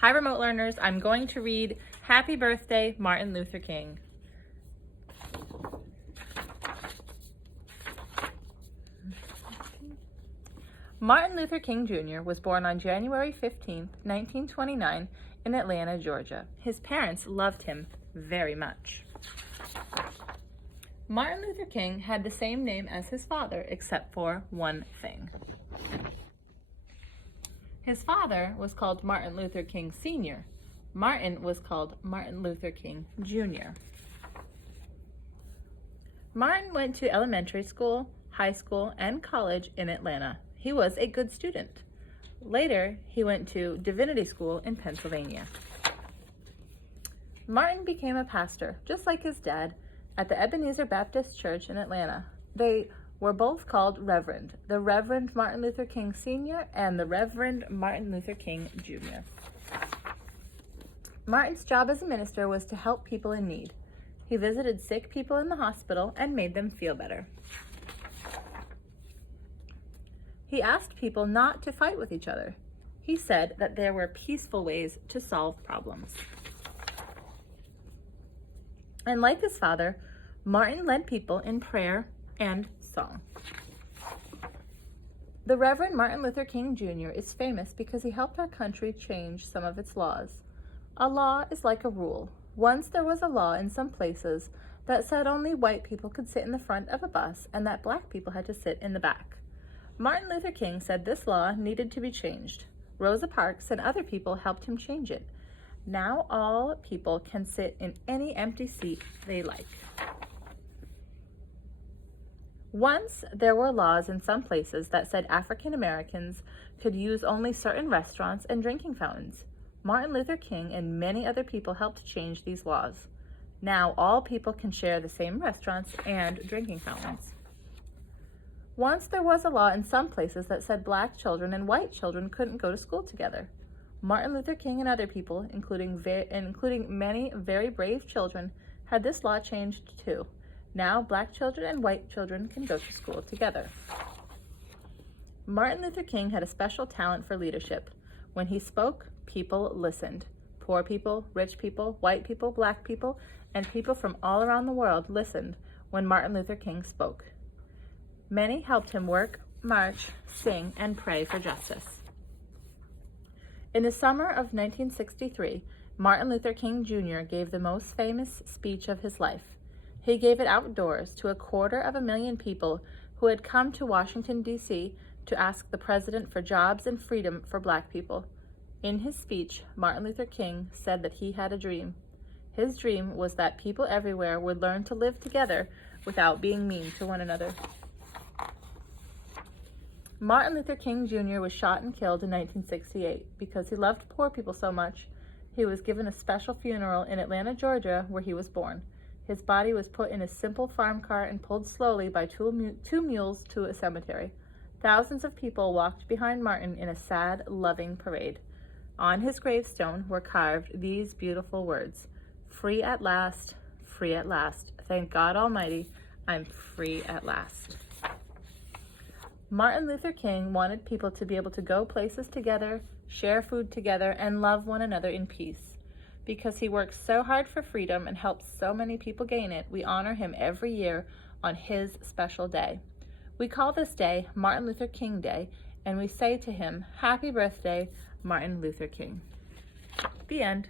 Hi, remote learners. I'm going to read Happy Birthday, Martin Luther King. Martin Luther King Jr. was born on January 15, 1929, in Atlanta, Georgia. His parents loved him very much. Martin Luther King had the same name as his father, except for one thing. His father was called Martin Luther King Sr. Martin was called Martin Luther King Jr. Martin went to elementary school, high school, and college in Atlanta. He was a good student. Later, he went to divinity school in Pennsylvania. Martin became a pastor, just like his dad, at the Ebenezer Baptist Church in Atlanta. They were both called Reverend, the Reverend Martin Luther King Sr. and the Reverend Martin Luther King Jr. Martin's job as a minister was to help people in need. He visited sick people in the hospital and made them feel better. He asked people not to fight with each other. He said that there were peaceful ways to solve problems. And like his father, Martin led people in prayer and song. The Reverend Martin Luther King Jr. is famous because he helped our country change some of its laws. A law is like a rule. Once there was a law in some places that said only white people could sit in the front of a bus and that black people had to sit in the back. Martin Luther King said this law needed to be changed. Rosa Parks and other people helped him change it. Now all people can sit in any empty seat they like. Once there were laws in some places that said African Americans could use only certain restaurants and drinking fountains. Martin Luther King and many other people helped change these laws. Now all people can share the same restaurants and drinking fountains. Once there was a law in some places that said black children and white children couldn't go to school together. Martin Luther King and other people, including many very brave children, had this law changed too. Now black children and white children can go to school together. Martin Luther King had a special talent for leadership. When he spoke, people listened. Poor people, rich people, white people, black people, and people from all around the world listened when Martin Luther King spoke. Many helped him work, march, sing, and pray for justice. In the summer of 1963, Martin Luther King Jr. gave the most famous speech of his life. He gave it outdoors to 250,000 people who had come to Washington, D.C. to ask the president for jobs and freedom for black people. In his speech, Martin Luther King said that he had a dream. His dream was that people everywhere would learn to live together without being mean to one another. Martin Luther King Jr. was shot and killed in 1968 because he loved poor people so much. He was given a special funeral in Atlanta, Georgia, where he was born. His body was put in a simple farm cart and pulled slowly by two mules to a cemetery. Thousands of people walked behind Martin in a sad, loving parade. On his gravestone were carved these beautiful words: "Free at last, free at last. Thank God Almighty, I'm free at last." Martin Luther King wanted people to be able to go places together, share food together, and love one another in peace. Because he worked so hard for freedom and helped so many people gain it, we honor him every year on his special day. We call this day Martin Luther King Day, and we say to him, "Happy birthday, Martin Luther King." The end.